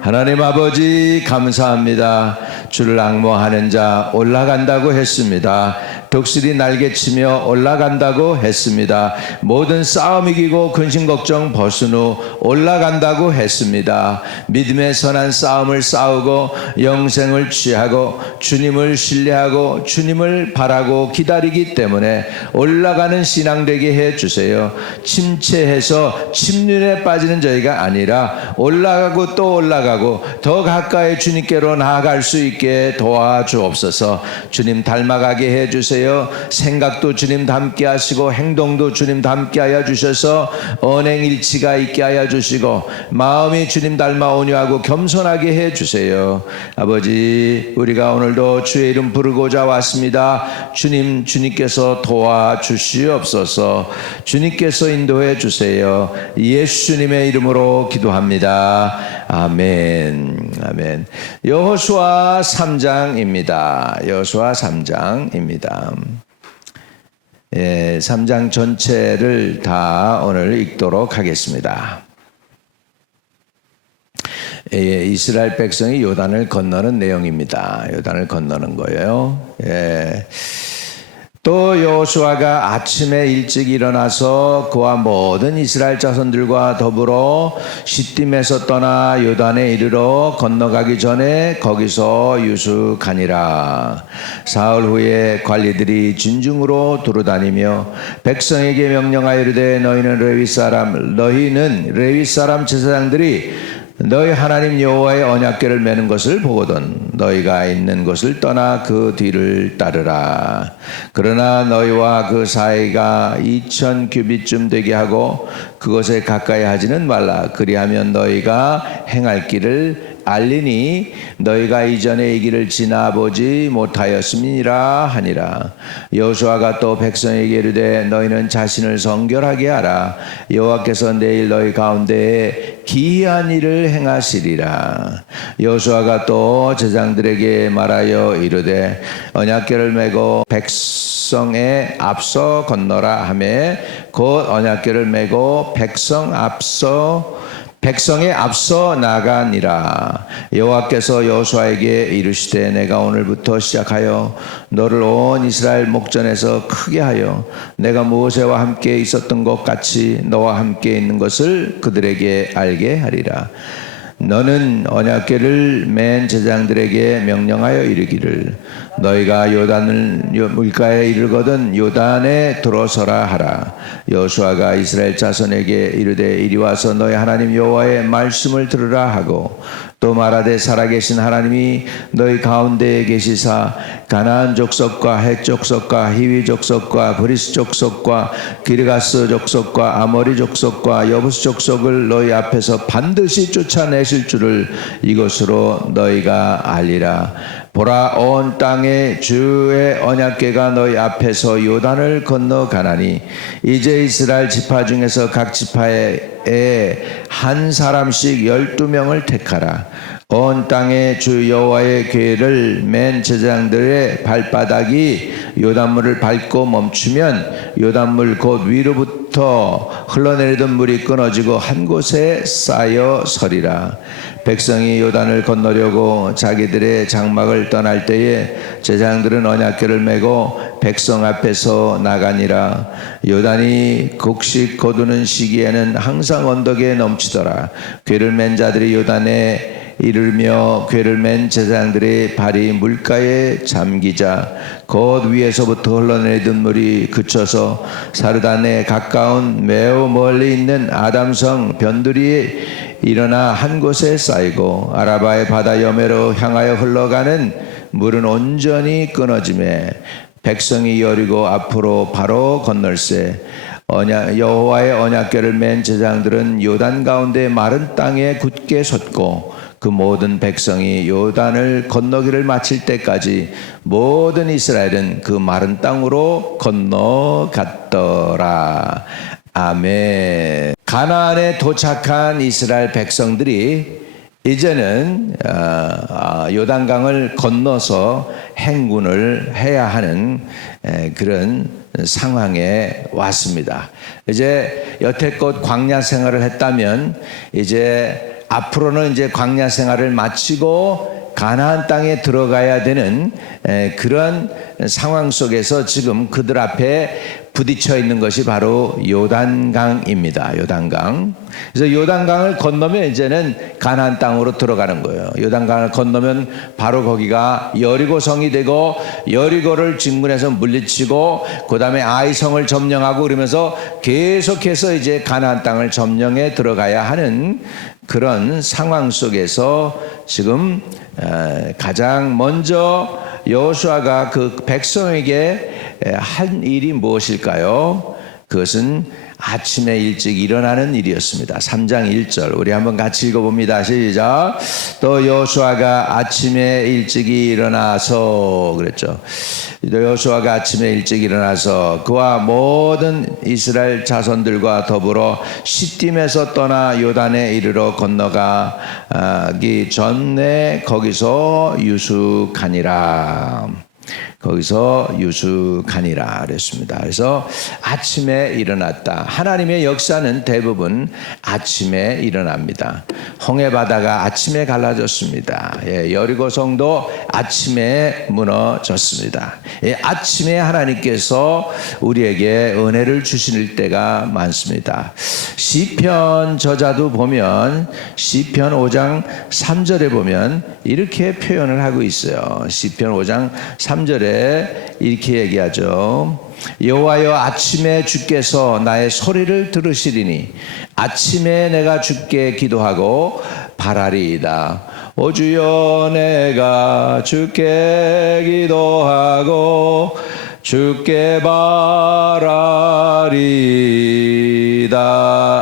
하나님 아버지 감사합니다. 주를 앙모하는 자 올라간다고 했습니다. 독수리 날개치며 올라간다고 했습니다. 모든 싸움 이기고 근심 걱정 벗은 후 올라간다고 했습니다. 믿음의 선한 싸움을 싸우고 영생을 취하고 주님을 신뢰하고 주님을 바라고 기다리기 때문에 올라가는 신앙 되게 해주세요. 침체해서 침륜에 빠지는 저희가 아니라 올라가고 또 올라가고 더 가까이 주님께로 나아갈 수 있게 도와주옵소서. 주님 닮아가게 해주세요. 생각도 주님 닮게 하시고 행동도 주님 닮게 하여 주셔서 언행일치가 있게 하여 주시고 마음이 주님 닮아 온유하고 겸손하게 해주세요. 아버지, 우리가 오늘도 주의 이름 부르고자 왔습니다. 주님께서 도와주시옵소서. 주님께서 인도해 주세요. 예수님의 이름으로 기도합니다. 아멘. 아멘. 여호수아 3장입니다. 여호수아 3장입니다. 3장 전체를 다 오늘 읽도록 하겠습니다. 이스라엘 백성이 요단을 건너는 내용입니다. 요단을 건너는 거예요. 또 여호수아가 아침에 일찍 일어나서 그와 모든 이스라엘 자손들과 더불어 시딤에서 떠나 요단에 이르러 건너가기 전에 거기서 유숙하니라. 사흘 후에 관리들이 진중으로 두루다니며 백성에게 명령하여 이르되 너희는 레위 사람 제사장들이 너희 하나님 여호와의 언약궤를 매는 것을 보거든 너희가 있는 곳을 떠나 그 뒤를 따르라. 그러나 너희와 그 사이가 2000 규빗쯤 되게 하고 그것에 가까이 하지는 말라. 그리하면 너희가 행할 길을 알리니 너희가 이전에 이 길을 지나보지 못하였음이니라 하니라. 여호수아가 또 백성에게 이르되 너희는 자신을 성결하게 하라. 여호와께서 내일 너희 가운데에 기이한 일을 행하시리라. 여호수아가 또 제장들에게 말하여 이르되 언약궤를 메고 백성에 앞서 건너라 하매 곧 언약궤를 메고 백성에 앞서 나가니라. 여호와께서 여호수아에게 이르시되 내가 오늘부터 시작하여 너를 온 이스라엘 목전에서 크게 하여 내가 모세와 함께 있었던 것 같이 너와 함께 있는 것을 그들에게 알게 하리라. 너는 언약궤를 맨 제장들에게 명령하여 이르기를 너희가 요단을 물가에 이르거든 요단에 들어서라 하라. 여호수아가 이스라엘 자손에게 이르되 이리 와서 너희 하나님 여호와의 말씀을 들으라 하고 또 말하되 살아계신 하나님이 너희 가운데에 계시사 가나안 족속과 헷 족속과 히위 족속과 브리스 족속과 기르가스 족속과 아모리 족속과 여부스 족속을 너희 앞에서 반드시 쫓아내실 줄을 이것으로 너희가 알리라. 보라, 온 땅에 주의 언약궤가 너희 앞에서 요단을 건너가나니 이제 이스라엘 지파 중에서 각 지파에 한 사람씩 12명을 택하라. 온 땅에 주 여호와의 궤를 맨 제사장들의 발바닥이 요단물을 밟고 멈추면 요단물 곧 위로부터 흘러내리던 물이 끊어지고 한 곳에 쌓여 서리라. 백성이 요단을 건너려고 자기들의 장막을 떠날 때에 제사장들은 언약궤를 메고 백성 앞에서 나가니라. 요단이 곡식 거두는 시기에는 항상 언덕에 넘치더라. 궤를 맨 자들이 요단에 이르며 궤를 맨 제사장들의 발이 물가에 잠기자 곧 위에서부터 흘러내리던 물이 그쳐서 사르단에 가까운 매우 멀리 있는 아담성 변두리에 일어나 한 곳에 쌓이고 아라바의 바다 여매로 향하여 흘러가는 물은 온전히 끊어지매 백성이 여리고 앞으로 바로 건널세 여호와의 언약궤를 맨 제사장들은 요단 가운데 마른 땅에 굳게 섰고 그 모든 백성이 요단을 건너기를 마칠 때까지 모든 이스라엘은 그 마른 땅으로 건너갔더라. 아멘. 가나안에 도착한 이스라엘 백성들이 이제는 요단강을 건너서 행군을 해야 하는 그런 상황에 왔습니다. 이제 여태껏 광야 생활을 했다면 이제 앞으로는 이제 광야 생활을 마치고 가나안 땅에 들어가야 되는 그런 상황 속에서 지금 그들 앞에 부딪혀 있는 것이 바로 요단강입니다. 요단강. 그래서 요단강을 건너면 이제는 가나안 땅으로 들어가는 거예요. 요단강을 건너면 바로 거기가 여리고성이 되고 여리고를 진군해서 물리치고 그다음에 아이성을 점령하고 그러면서 계속해서 이제 가나안 땅을 점령해 들어가야 하는 그런 상황 속에서 지금 가장 먼저 여호수아가 그 백성에게 한 일이 무엇일까요? 그것은 아침에 일찍 일어나는 일이었습니다. 3장 1절 우리 한번 같이 읽어봅니다. 시작. 또 여호수아가 아침에 일찍이 일어나서 그랬죠. 또 여호수아가 아침에 일찍 일어나서 그와 모든 이스라엘 자손들과 더불어 시딤에서 떠나 요단에 이르러 건너가기 전에 거기서 유숙하니라. 거기서 유숙하니라 그랬습니다. 그래서 아침에 일어났다. 하나님의 역사는 대부분 아침에 일어납니다. 홍해바다가 아침에 갈라졌습니다. 여리고성도 아침에 무너졌습니다. 아침에 하나님께서 우리에게 은혜를 주실 때가 많습니다. 시편 저자도 보면 시편 5장 3절에 보면 이렇게 표현을 하고 있어요. 시편 5장 3절에 이렇게 얘기하죠. 여호와여 아침에 주께서 나의 소리를 들으시리니 아침에 내가 주께 기도하고 바라리이다. 오 주여 내가 주께 기도하고 주께 바라리이다.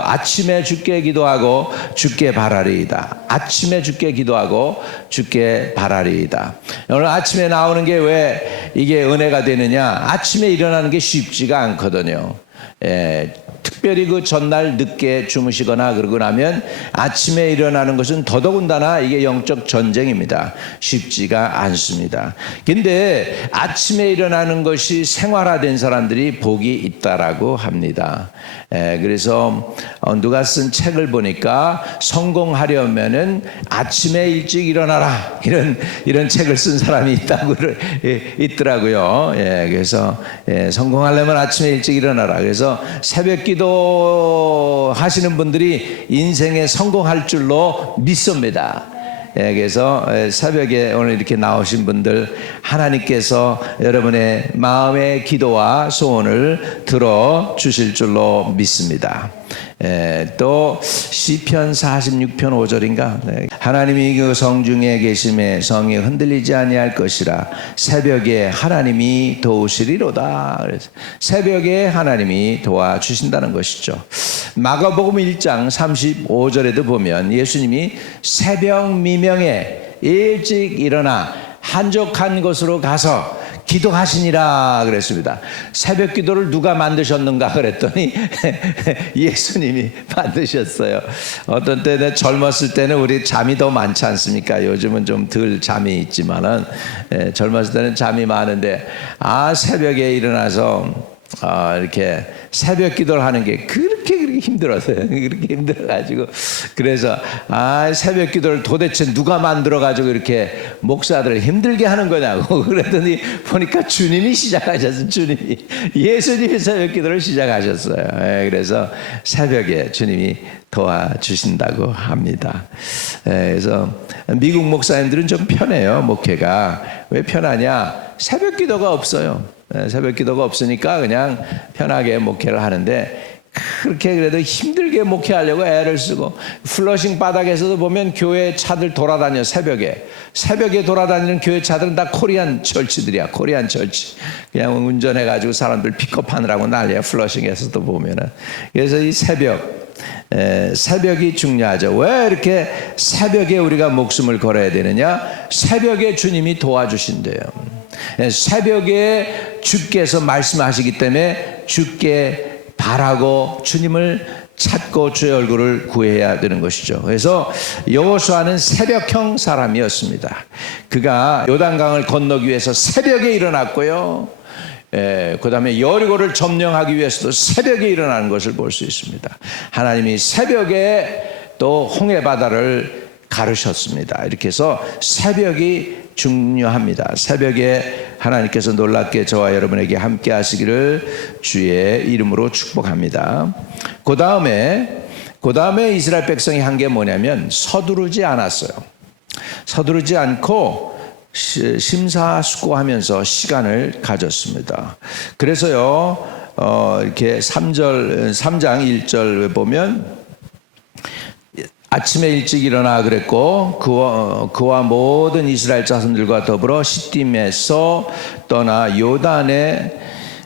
아침에 주께 기도하고 주께 바라리이다. 아침에 주께 기도하고 주께 바라리이다. 오늘 아침에 나오는 게 왜 이게 은혜가 되느냐? 아침에 일어나는 게 쉽지가 않거든요. 특별히 그 전날 늦게 주무시거나 그러고 나면 아침에 일어나는 것은 더더군다나 이게 영적 전쟁입니다. 쉽지가 않습니다. 근데 아침에 일어나는 것이 생활화된 사람들이 복이 있다라고 합니다. 그래서 누가 쓴 책을 보니까 성공하려면은 아침에 일찍 일어나라 이런 책을 쓴 사람이 있더라고요. 그래서 성공하려면 아침에 일찍 일어나라. 그래서 새벽 기도 하시는 분들이 인생에 성공할 줄로 믿습니다. 그래서 새벽에 오늘 이렇게 나오신 분들 하나님께서 여러분의 마음의 기도와 소원을 들어주실 줄로 믿습니다. 또 시편 46편 5절인가 하나님이 그 성중에 계심에 성이 흔들리지 아니할 것이라 새벽에 하나님이 도우시리로다. 그래서 새벽에 하나님이 도와주신다는 것이죠. 마가복음 1장 35절에도 보면 예수님이 새벽 미명에 일찍 일어나 한적한 곳으로 가서 기도하시니라 그랬습니다. 새벽 기도를 누가 만드셨는가 그랬더니 예수님이 만드셨어요. 어떤 때는 젊었을 때는 우리 잠이 더 많지 않습니까? 요즘은 좀 덜 잠이 있지만은 젊었을 때는 잠이 많은데 새벽에 일어나서 이렇게 새벽 기도를 하는 게 그렇게 힘들었어요. 그렇게 힘들어가지고 그래서 새벽 기도를 도대체 누가 만들어가지고 이렇게 목사들을 힘들게 하는 거냐고 그랬더니 보니까 주님이 시작하셨어요. 주님이 예수님이 새벽 기도를 시작하셨어요. 그래서 새벽에 주님이 도와주신다고 합니다. 그래서 미국 목사님들은 좀 편해요. 목회가 왜 편하냐? 새벽 기도가 없어요. 새벽 기도가 없으니까 그냥 편하게 목회를 하는데 그렇게 그래도 힘들게 목회하려고 애를 쓰고 플러싱 바닥에서도 보면 교회 차들 돌아다녀. 새벽에 돌아다니는 교회 차들은 다 코리안 철치들이야. 코리안 철치. 그냥 운전해가지고 사람들 픽업하느라고 난리야. 플러싱에서도 보면은. 그래서 이 새벽이 중요하죠. 왜 이렇게 새벽에 우리가 목숨을 걸어야 되느냐? 새벽에 주님이 도와주신대요. 새벽에 주께서 말씀하시기 때문에 주께 바라고 주님을 찾고 주의 얼굴을 구해야 되는 것이죠. 그래서 여호수아는 새벽형 사람이었습니다. 그가 요단강을 건너기 위해서 새벽에 일어났고요. 그 다음에 여리고를 점령하기 위해서도 새벽에 일어나는 것을 볼 수 있습니다. 하나님이 새벽에 또 홍해바다를 가르셨습니다. 이렇게 해서 새벽이 중요합니다. 새벽에 하나님께서 놀랍게 저와 여러분에게 함께 하시기를 주의 이름으로 축복합니다. 그 다음에 이스라엘 백성이 한 게 뭐냐면 서두르지 않았어요. 서두르지 않고 심사숙고하면서 시간을 가졌습니다. 그래서요, 이렇게 3장 1절 보면 아침에 일찍 일어나 그랬고 그와 모든 이스라엘 자손들과 더불어 시딤에서 떠나 요단에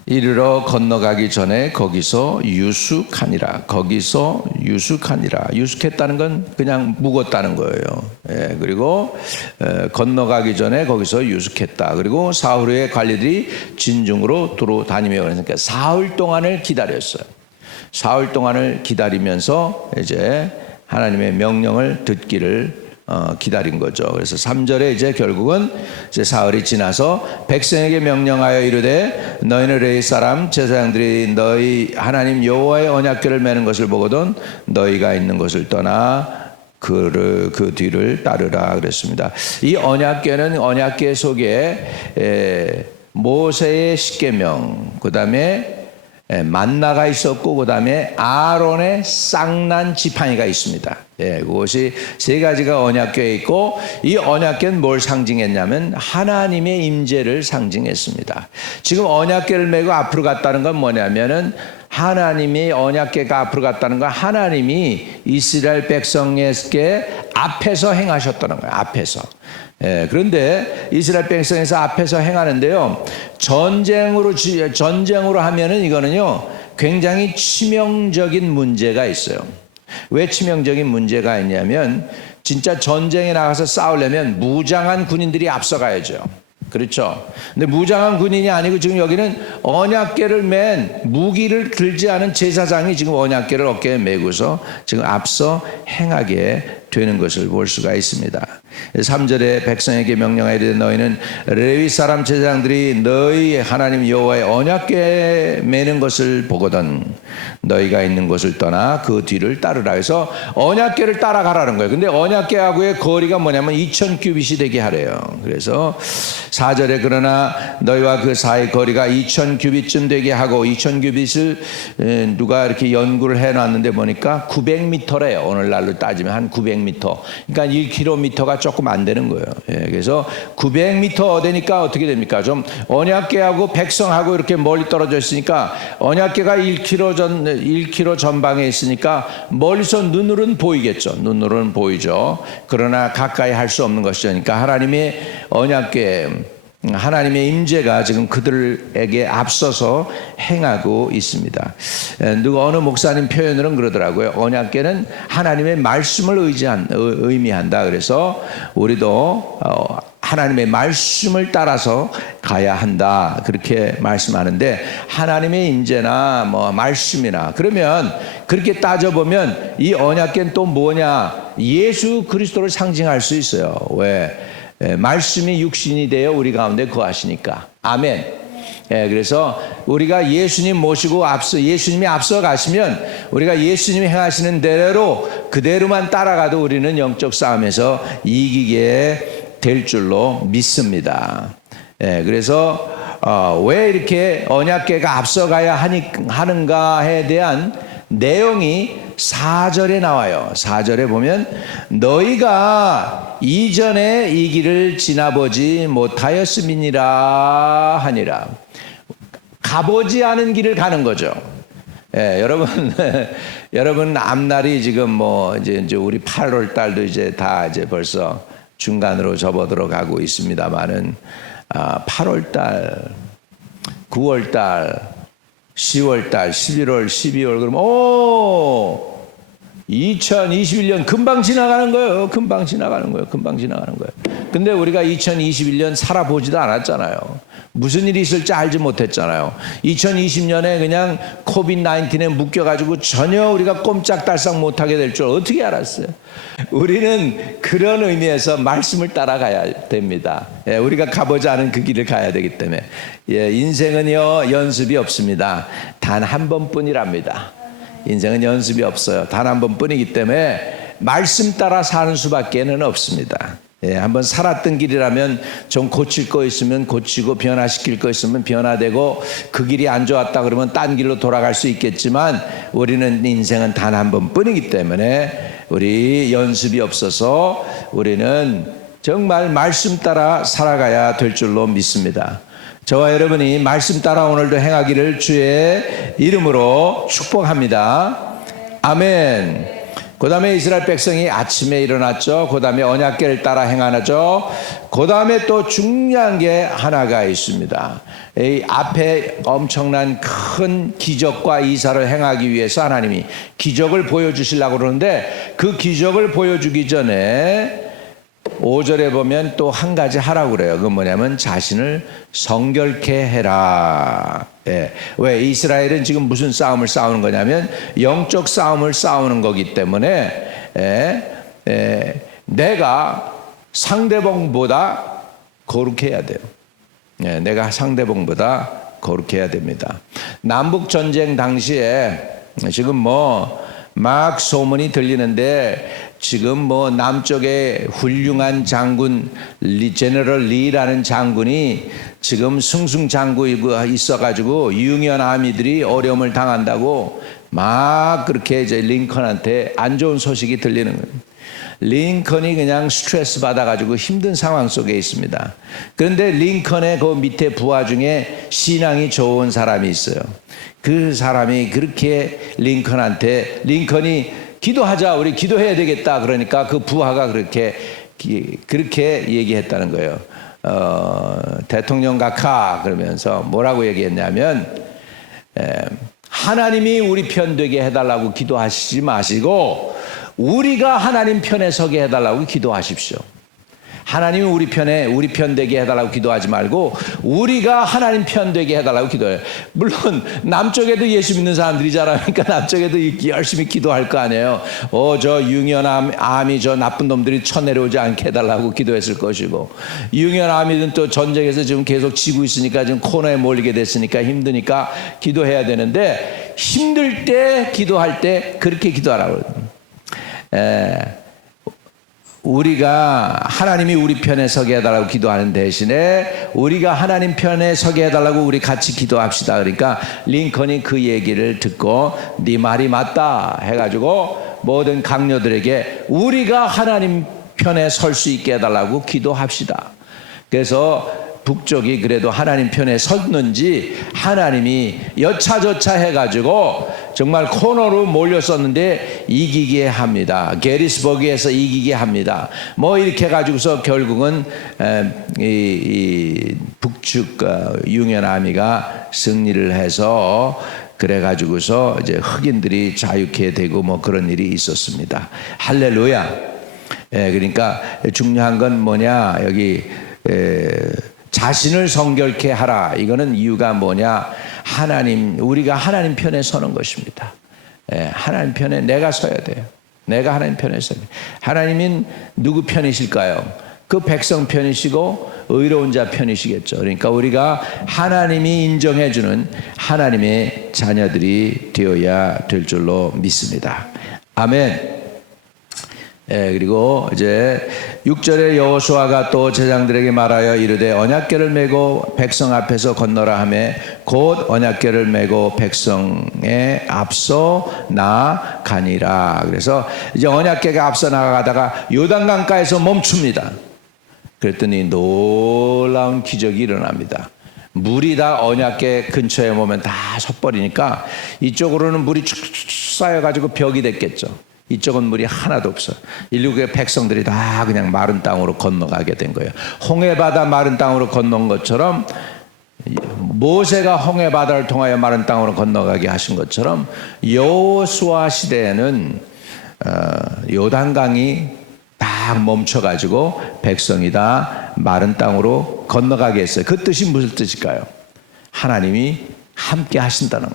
이르러 건너가기 전에 거기서 유숙하니라. 유숙했다는 건 그냥 묵었다는 거예요. 그리고 건너가기 전에 거기서 유숙했다. 그리고 사흘 후에 관리들이 진중으로 두루 다니며 그러니까 사흘 동안을 기다렸어요. 사흘 동안을 기다리면서 이제 하나님의 명령을 듣기를 기다린 거죠. 그래서 3절에 이제 결국은 이제 사흘이 지나서 백성에게 명령하여 이르되 너희는 레위 사람 제사장들이 너희 하나님 여호와의 언약궤를 매는 것을 보거든 너희가 있는 곳을 떠나 그 뒤를 따르라 그랬습니다. 이 언약궤는 언약궤 속에 모세의 십계명, 그 다음에 만나가 있었고 그 다음에 아론의 쌍난 지팡이가 있습니다. 그것이 세 가지가 언약궤에 있고 이 언약궤는 뭘 상징했냐면 하나님의 임재를 상징했습니다. 지금 언약궤를 메고 앞으로 갔다는 건 뭐냐면은 하나님이 언약궤가 앞으로 갔다는 건 하나님이 이스라엘 백성에게 앞에서 행하셨다는 거예요. 앞에서. 그런데 이스라엘 백성에서 앞에서 행하는데요. 전쟁으로 하면은 이거는요 굉장히 치명적인 문제가 있어요. 왜 치명적인 문제가 있냐면 진짜 전쟁에 나가서 싸우려면 무장한 군인들이 앞서가야죠. 그렇죠. 근데 무장한 군인이 아니고 지금 여기는 언약궤를 맨 무기를 들지 않은 제사장이 지금 언약궤를 어깨에 메고서 지금 앞서 행하게 되는 것을 볼 수가 있습니다. 3절에 백성에게 명령하여 이르되 너희는 레위 사람 제사장들이 너희 하나님 여호와의 언약궤 매는 것을 보거든 너희가 있는 곳을 떠나 그 뒤를 따르라. 해서 언약궤를 따라가라는 거예요. 근데 언약궤하고의 거리가 뭐냐면 2000규빗이 되게 하래요. 그래서 4절에 그러나 너희와 그 사이 거리가 2000규빗쯤 되게 하고 2000규빗을 누가 이렇게 연구를 해놨는데 보니까 900m래요. 오늘날로 따지면 한 900m. 그러니까 1km가 조금 안 되는 거예요. 그래서 900m 되니까 어떻게 됩니까? 좀 언약궤하고 백성하고 이렇게 멀리 떨어져 있으니까 언약궤가 1km 전방에 있으니까 멀리서 눈으로는 보이겠죠. 눈으로는 보이죠. 그러나 가까이 할 수 없는 것이죠. 그러니까 하나님의 언약궤 하나님의 임재가 지금 그들에게 앞서서 행하고 있습니다. 어느 목사님 표현으로는 그러더라고요. 언약궤는 하나님의 말씀을 의미한다. 그래서 우리도 하나님의 말씀을 따라서 가야 한다. 그렇게 말씀하는데 하나님의 임재나 뭐 말씀이나 그러면 그렇게 따져보면 이 언약궤는 또 뭐냐? 예수 그리스도를 상징할 수 있어요. 왜? 말씀이 육신이 되어 우리 가운데 거하시니까. 아멘. 그래서 우리가 예수님 모시고 예수님이 앞서 가시면 우리가 예수님이 행하시는 대로 그대로만 따라가도 우리는 영적 싸움에서 이기게 될 줄로 믿습니다. 그래서 왜 이렇게 언약궤가 앞서가야 하는가에 대한 내용이 4절에 나와요. 4절에 보면 너희가 이전에 이 길을 지나보지 못하였음이니라 하니라. 가보지 않은 길을 가는 거죠. 예, 여러분, 여러분 앞날이 지금 뭐 이제 우리 8월 달도 이제 다 이제 벌써 중간으로 접어들어가고 있습니다만은 8월 달, 9월 달, 10월 달, 11월, 12월 그러면 2021년 금방 지나가는 거예요. 금방 지나가는 거예요. 금방 지나가는 거예요. 근데 우리가 2021년 살아보지도 않았잖아요. 무슨 일이 있을지 알지 못했잖아요. 2020년에 그냥 코비드-19에 묶여가지고 전혀 우리가 꼼짝달싹 못하게 될 줄 어떻게 알았어요? 우리는 그런 의미에서 말씀을 따라가야 됩니다. 예, 우리가 가보지 않은 그 길을 가야 되기 때문에. 예, 인생은요, 연습이 없습니다. 단 한 번뿐이랍니다. 인생은 연습이 없어요. 단 한 번뿐이기 때문에 말씀 따라 사는 수밖에는 없습니다. 예, 한번 살았던 길이라면 좀 고칠 거 있으면 고치고 변화시킬 거 있으면 변화되고 그 길이 안 좋았다 그러면 딴 길로 돌아갈 수 있겠지만 우리는 인생은 단 한 번뿐이기 때문에 우리 연습이 없어서 우리는 정말 말씀 따라 살아가야 될 줄로 믿습니다. 저와 여러분이 말씀 따라 오늘도 행하기를 주의 이름으로 축복합니다. 아멘. 그 다음에 이스라엘 백성이 아침에 일어났죠. 그 다음에 언약궤를 따라 행하죠. 그 다음에 또 중요한 게 하나가 있습니다. 이 앞에 엄청난 큰 기적과 이사를 행하기 위해서 하나님이 기적을 보여주시려고 그러는데 그 기적을 보여주기 전에 5절에 보면 또 한 가지 하라고 그래요. 그건 뭐냐면 자신을 성결케 해라. 예. 왜 이스라엘은 지금 무슨 싸움을 싸우는 거냐면 영적 싸움을 싸우는 거기 때문에 내가 상대방보다 거룩해야 돼요. 예, 내가 상대방보다 거룩해야 됩니다. 남북 전쟁 당시에 지금 막 소문이 들리는데 지금 남쪽에 훌륭한 장군 제너럴 리라는 장군이 지금 승승장구가 있어가지고 유니언 아미들이 어려움을 당한다고 막 그렇게 이제 링컨한테 안 좋은 소식이 들리는 거예요. 링컨이 그냥 스트레스 받아가지고 힘든 상황 속에 있습니다. 그런데 링컨의 그 밑에 부하 중에 신앙이 좋은 사람이 있어요. 그 사람이 그렇게 링컨한테 링컨이 기도하자, 우리 기도해야 되겠다 그러니까 그 부하가 그렇게 얘기했다는 거예요. 대통령 각하 그러면서 뭐라고 얘기했냐면 하나님이 우리 편 되게 해달라고 기도하시지 마시고 우리가 하나님 편에 서게 해달라고 기도하십시오. 하나님이 우리 편 되게 해달라고 기도하지 말고 우리가 하나님 편 되게 해달라고 기도해요. 물론 남쪽에도 예수 믿는 사람들이잖아요. 그러니까 남쪽에도 열심히 기도할 거 아니에요. 저 유니언 아미 저 나쁜 놈들이 쳐내려오지 않게 해달라고 기도했을 것이고 유니언 아미는 또 전쟁에서 지금 계속 지고 있으니까 지금 코너에 몰리게 됐으니까 힘드니까 기도해야 되는데 힘들 때 기도할 때 그렇게 기도하라고 그래요. 우리가 하나님이 우리 편에 서게 해달라고 기도하는 대신에 우리가 하나님 편에 서게 해달라고 우리 같이 기도합시다. 그러니까 링컨이 그 얘기를 듣고 네 말이 맞다 해가지고 모든 강요들에게 우리가 하나님 편에 설 수 있게 해달라고 기도합시다. 그래서 북쪽이 그래도 하나님 편에 섰는지 하나님이 여차저차 해가지고 정말 코너로 몰렸었는데 이기게 합니다. 게리스버그에서 이기게 합니다. 이렇게 해가지고서 결국은 이 북측 유니언 아미가 승리를 해서 그래가지고서 이제 흑인들이 자유케 되고 그런 일이 있었습니다. 할렐루야. 그러니까 중요한 건 뭐냐 여기 자신을 성결케 하라. 이거는 이유가 뭐냐? 우리가 하나님 편에 서는 것입니다. 하나님 편에 내가 서야 돼요. 내가 하나님 편에 서야 돼요. 하나님은 누구 편이실까요? 그 백성 편이시고 의로운 자 편이시겠죠. 그러니까 우리가 하나님이 인정해주는 하나님의 자녀들이 되어야 될 줄로 믿습니다. 아멘. 그리고 이제 6절에 여호수아가 또 제장들에게 말하여 이르되 언약궤를 메고 백성 앞에서 건너라 하매 곧 언약궤를 메고 백성에 앞서 나가니라. 그래서 이제 언약궤가 앞서 나가다가 요단강가에서 멈춥니다. 그랬더니 놀라운 기적이 일어납니다. 물이 다 언약궤 근처에 오면 다 솟버리니까 이쪽으로는 물이 쭉쭉 쌓여가지고 벽이 됐겠죠. 이쪽은 물이 하나도 없어. 일국의 백성들이 다 그냥 마른 땅으로 건너가게 된 거예요. 홍해바다 마른 땅으로 건너온 것처럼, 모세가 홍해바다를 통하여 마른 땅으로 건너가게 하신 것처럼 여호수아 시대에는 요단강이 딱 멈춰가지고 백성이 다 마른 땅으로 건너가게 했어요. 그 뜻이 무슨 뜻일까요? 하나님이 함께 하신다는 거.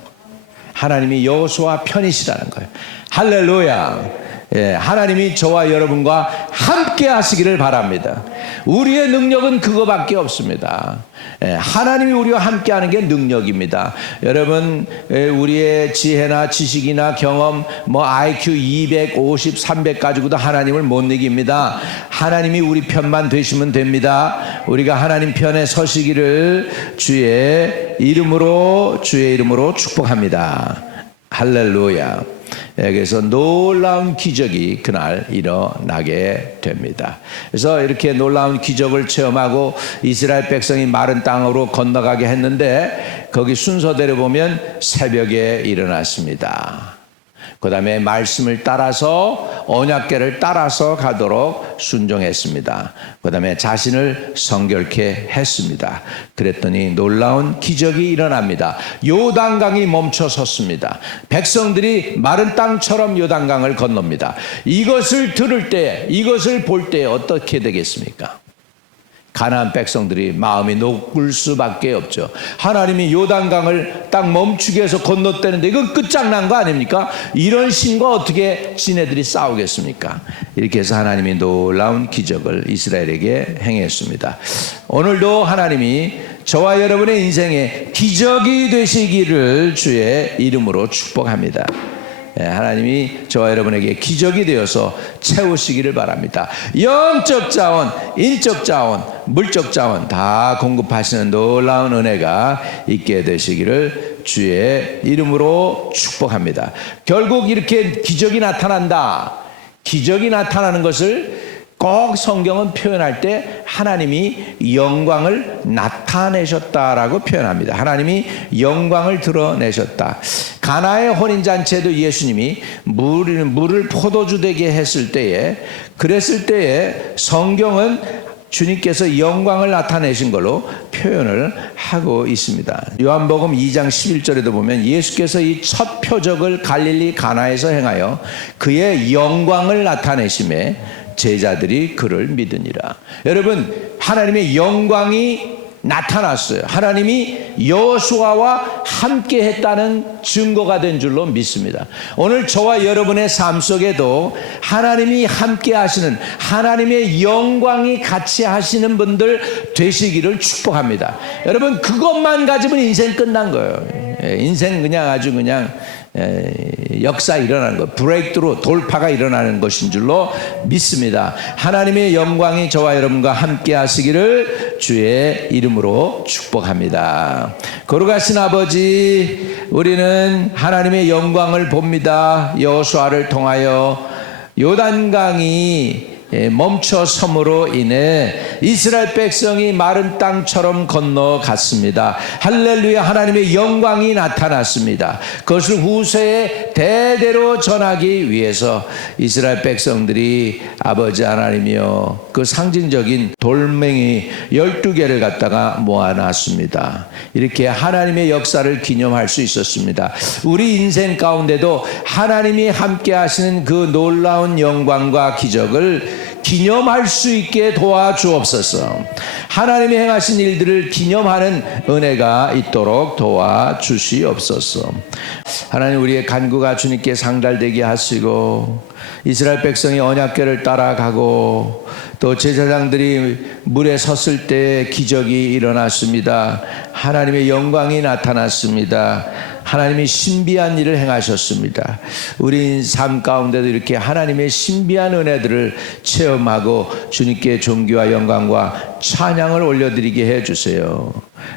하나님이 여호수아 편이시라는 거예요. 할렐루야. 예, 하나님이 저와 여러분과 함께 하시기를 바랍니다. 우리의 능력은 그거밖에 없습니다. 예, 하나님이 우리와 함께 하는 게 능력입니다. 여러분, 우리의 지혜나 지식이나 경험, IQ 250, 300 가지고도 하나님을 못 이깁니다. 하나님이 우리 편만 되시면 됩니다. 우리가 하나님 편에 서시기를 주의 이름으로 축복합니다. 할렐루야. 그래서 놀라운 기적이 그날 일어나게 됩니다. 그래서 이렇게 놀라운 기적을 체험하고 이스라엘 백성이 마른 땅으로 건너가게 했는데, 거기 순서대로 보면 새벽에 일어났습니다. 그 다음에 말씀을 따라서, 언약궤를 따라서 가도록 순종했습니다. 그 다음에 자신을 성결케 했습니다. 그랬더니 놀라운 기적이 일어납니다. 요단강이 멈춰 섰습니다. 백성들이 마른 땅처럼 요단강을 건넙니다. 이것을 들을 때, 이것을 볼 때 어떻게 되겠습니까? 가나안 백성들이 마음이 녹을 수밖에 없죠. 하나님이 요단강을 딱 멈추게 해서 건넜다는데 이건 끝장난 거 아닙니까? 이런 신과 어떻게 지네들이 싸우겠습니까? 이렇게 해서 하나님이 놀라운 기적을 이스라엘에게 행했습니다. 오늘도 하나님이 저와 여러분의 인생에 기적이 되시기를 주의 이름으로 축복합니다. 하나님이 저와 여러분에게 기적이 되어서 채우시기를 바랍니다. 영적 자원, 인적 자원, 물적 자원 다 공급하시는 놀라운 은혜가 있게 되시기를 주의 이름으로 축복합니다. 결국 이렇게 기적이 나타난다. 기적이 나타나는 것을 꼭 성경은 표현할 때 하나님이 영광을 나타내셨다라고 표현합니다. 하나님이 영광을 드러내셨다. 가나의 혼인잔치에도 예수님이 물을 포도주 되게 했을 때에, 그랬을 때에 성경은 주님께서 영광을 나타내신 걸로 표현을 하고 있습니다. 요한복음 2장 11절에도 보면 예수께서 이 첫 표적을 갈릴리 가나에서 행하여 그의 영광을 나타내심에 제자들이 그를 믿으니라. 여러분, 하나님의 영광이 나타났어요. 하나님이 여호수아와 함께 했다는 증거가 된 줄로 믿습니다. 오늘 저와 여러분의 삶 속에도 하나님이 함께 하시는, 하나님의 영광이 같이 하시는 분들 되시기를 축복합니다. 여러분, 그것만 가지면 인생 끝난 거예요. 인생 그냥 아주 그냥 역사 일어나는 것, 브레이크트루, 돌파가 일어나는 것인 줄로 믿습니다. 하나님의 영광이 저와 여러분과 함께 하시기를 주의 이름으로 축복합니다. 거룩하신 아버지, 우리는 하나님의 영광을 봅니다. 여호수아를 통하여 요단강이 멈춰섬으로 인해 이스라엘 백성이 마른 땅처럼 건너갔습니다. 할렐루야. 하나님의 영광이 나타났습니다. 그것을 후세에 대대로 전하기 위해서 이스라엘 백성들이 아버지 하나님이여 그 상징적인 돌멩이 12개를 갖다가 모아놨습니다. 이렇게 하나님의 역사를 기념할 수 있었습니다. 우리 인생 가운데도 하나님이 함께 하시는 그 놀라운 영광과 기적을 기념할 수 있게 도와주옵소서. 하나님이 행하신 일들을 기념하는 은혜가 있도록 도와주시옵소서. 하나님, 우리의 간구가 주님께 상달되게 하시고 이스라엘 백성이 언약궤를 따라가고 또 제사장들이 물에 섰을 때 기적이 일어났습니다. 하나님의 영광이 나타났습니다. 하나님이 신비한 일을 행하셨습니다. 우리 삶 가운데도 이렇게 하나님의 신비한 은혜들을 체험하고 주님께 존귀와 영광과 찬양을 올려드리게 해주세요.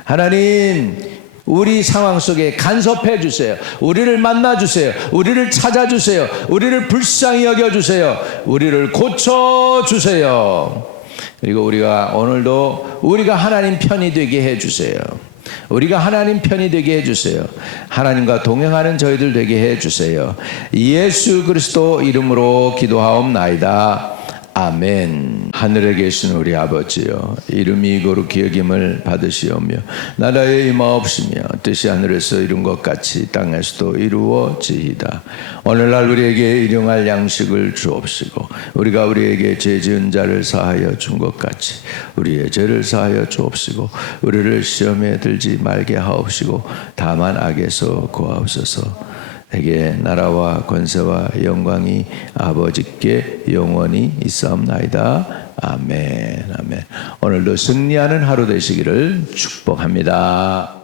하나님, 우리 상황 속에 간섭해 주세요. 우리를 만나 주세요. 우리를 찾아 주세요. 우리를 불쌍히 여겨 주세요. 우리를 고쳐 주세요. 그리고 우리가 오늘도 우리가 하나님 편이 되게 해 주세요. 우리가 하나님 편이 되게 해주세요. 하나님과 동행하는 저희들 되게 해주세요. 예수 그리스도 이름으로 기도하옵나이다. 아멘. 하늘에 계신 우리 아버지여, 이름이 거룩히 여김을 받으시오며 나라의 임하옵시며 뜻이 하늘에서 이룬 것 같이 땅에서도 이루어지이다. 오늘날 우리에게 일용할 양식을 주옵시고 우리가 우리에게 죄 지은 자를 사하여 준 것 같이 우리의 죄를 사하여 주옵시고 우리를 시험에 들지 말게 하옵시고 다만 악에서 구하옵소서. 내게 나라와 권세와 영광이 아버지께 영원히 있사옵나이다. 아멘. 아멘. 오늘도 승리하는 하루 되시기를 축복합니다.